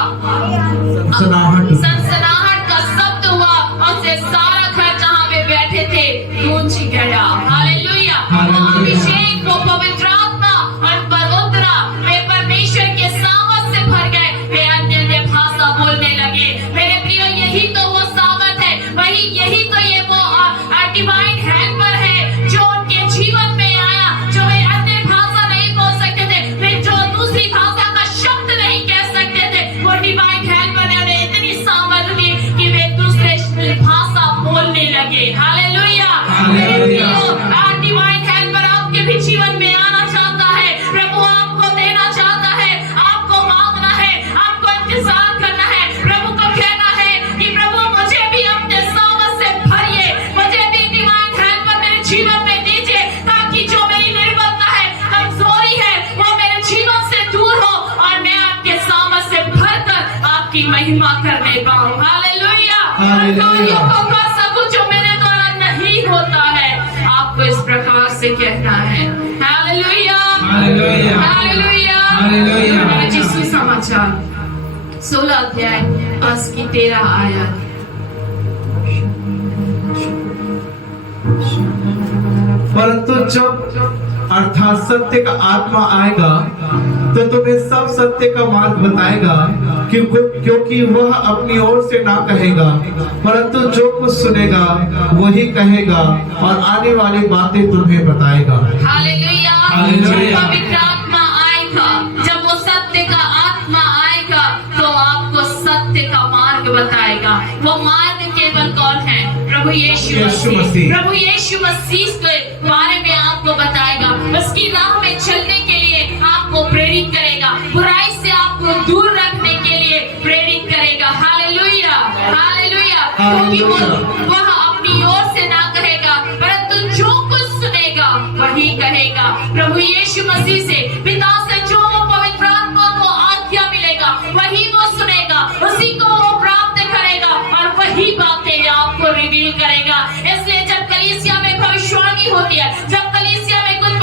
सनसनाहट का शब्द हुआ, और से सारा घर जहाँ वे बैठे थे गूंज गया। हालेलुया। वो अभिषेक, वो पवित्र आत्मा उन पर उतरा, वे परमेश्वर के सामर्थ से भर गए, वे अन्य भाषा बोलने लगे। मेरे प्रियो, यही तो वो सामर्थ है, यही तो ये वो डिवाइन हेल्पर है जो उनके जीवन में आया, जो वे अन्य भाषा नहीं बोल सकते थे, वे जो दूसरी भाषा का शब्द नहीं कह सकते थे, वो डिवाइन हेल्पर ने उन्हें इतनी सामर्थ दी कि वे दूसरे भाषा बोलने लगे। हालेलुया। डिवाइन हेल्पर आपके भी जीवन में आना चाहता है। प्रभु आपको देना चाहता है, आपको मांगना है, आपको इंतजार करना है, प्रभु को कहना है कि प्रभु मुझे भी अपने सामर्थ से भरिए, मुझे भी डिवाइन हेल्पर मेरे जीवन में दीजिए, ताकि जो मेरी निर्बलता है, कमजोरी है, वो मेरे जीवन से दूर हो और मैं आपके सामर्थ से भरकर आपकी महिमा करने पाऊं। हालेलुया। कार्यों को कर सकूं जो मेरे द्वारा नहीं होता है। आपको इस प्रकार से कहना है। Hallelujah hallelujah. Hallelujah hallelujah. Yeshu समाचार 16 अध्याय 13 आयत। परंतु जब अर्थात सत्य का आत्मा आएगा, तो तुम्हें सब सत्य का मार्ग बताएगा, क्योंकि वह अपनी ओर से ना कहेगा, परंतु जो कुछ सुनेगा वही कहेगा और आने वाली बातें तुम्हें बताएगा। हालेलुया। हालेलुया। जब पवित्र आत्मा आएगा, जब वो सत्य का आत्मा आएगा, तो आपको सत्य का मार्ग बताएगा। वो मार्ग केवल कौन है? प्रभु यीशु मसीह। प्रभु यीशु मसीह के बारे में आपको बताएगा, उसकी राह में चलने के लिए आपको प्रेरित करेगा, बुराई से आपको दूर रखने के लिए प्रेरित करेगा। Hallelujah hallelujah. क्योंकि वह अपनी ओर से ना कहेगा, परंतु जो कुछ सुनेगा वही कहेगा। प्रभु यीशु मसीह से, पिता से जो पवित्र आत्मा को आज्ञा मिलेगा, वही वो सुनेगा, उसी को वो प्राप्त करेगा और वही बातें आपको रिवील करेगा। इसलिए जब कलीसिया में भविष्यवाणी होती है, जब कलीसिया में कुछ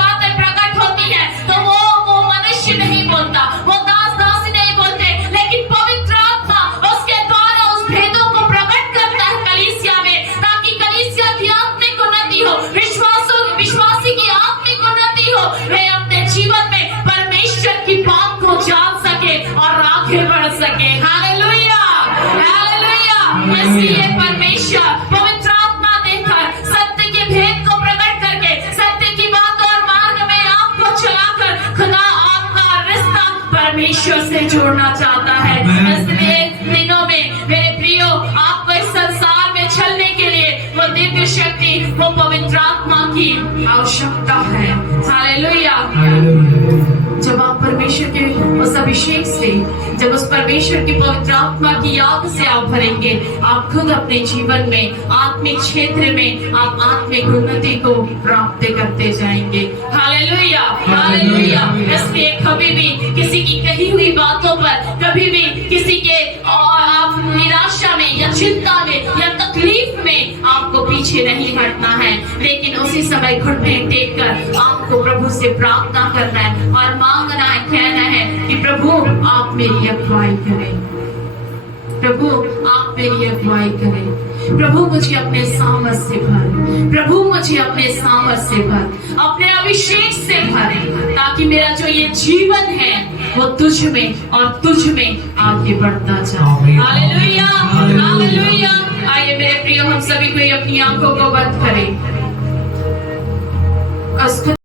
इसलिए परमेश्वर पवित्र आत्मा देकर सत्य के भेद को प्रकट करके सत्य की बात और मार्ग में आपको चलाकर खुदा आपका रिश्ता परमेश्वर से जोड़ना चाहता है। इसलिए दिनों में मेरे प्रियो आपको इस संसार में चलने के लिए वो दिव्य शक्ति वो पवित्र आत्मा की आवश्यकता है। हालेलुया। जब आप परमेश्वर के उस अभिषेक से जब उस परमेश्वर की पवित्र आत्मा की याद से आप भरेंगे, आप खुद अपने जीवन में आत्मिक क्षेत्र में आप आत्मिक उन्नति को प्राप्त करते जाएंगे। Hallelujah, hallelujah. इसलिए कभी भी किसी की कही हुई बातों पर, कभी भी किसी के आप निराशा में या चिंता में या तकलीफ में आपको पीछे नहीं हटना है, लेकिन उसी समय घुटने टेक कर आपको प्रभु से प्रार्थना करना है और मांगना है, कहना है कि प्रभु आप मेरी अगुवाई करें, प्रभु आप मेरी अगुवाई करें, प्रभु मुझे अपने सामर्थ से भर, प्रभु मुझे अपने सामर्थ से भर, अपने अभिषेक से भर, ताकि मेरा जो ये जीवन है वो तुझ में और तुझ में आगे बढ़ता जाए। Hallelujah, hallelujah. आइए मेरे प्रियो, हम सभी को अपनी आंखों को बंद करें।